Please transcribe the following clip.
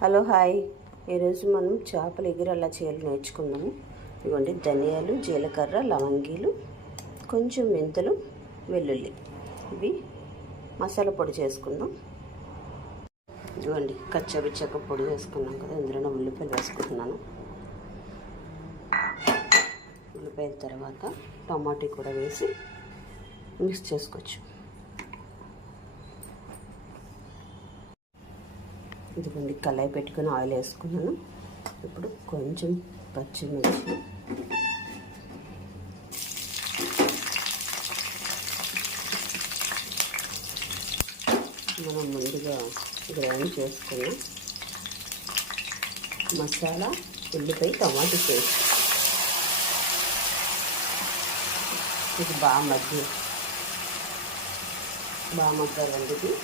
Hello hi, ఈరోజు మనం చేపలు ఎగురు ఎలా చేయాలో నేర్చుకుందాము. ఇదిగోండి ధనియాలు, జీలకర్ర, లవంగీలు, కొంచెం మెంతులు, వెల్లుల్లి, ఇవి మసాలా పొడి చేసుకుందాం. ఇదిగోండి కచ్చాపిచ్చాక పొడి వేసుకున్నాం కదా, ఇందులో ఉల్లిపాయలు వేసుకుంటున్నాను. ఉల్లిపాయల తర్వాత టమాటో కూడా వేసి మిక్స్ చేసుకోవచ్చు. ఇదిగోండి కళాయి పెట్టుకుని ఆయిల్ వేసుకున్నాను. ఇప్పుడు కొంచెం పచ్చిమిర్చి, మనం ముందుగా గ్రైండ్ చేసుకున్న మసాలా, ఉల్లిపాయ, టమాటో పేస్ట్ ఇది బాగా మగ్గాలండి. ఇది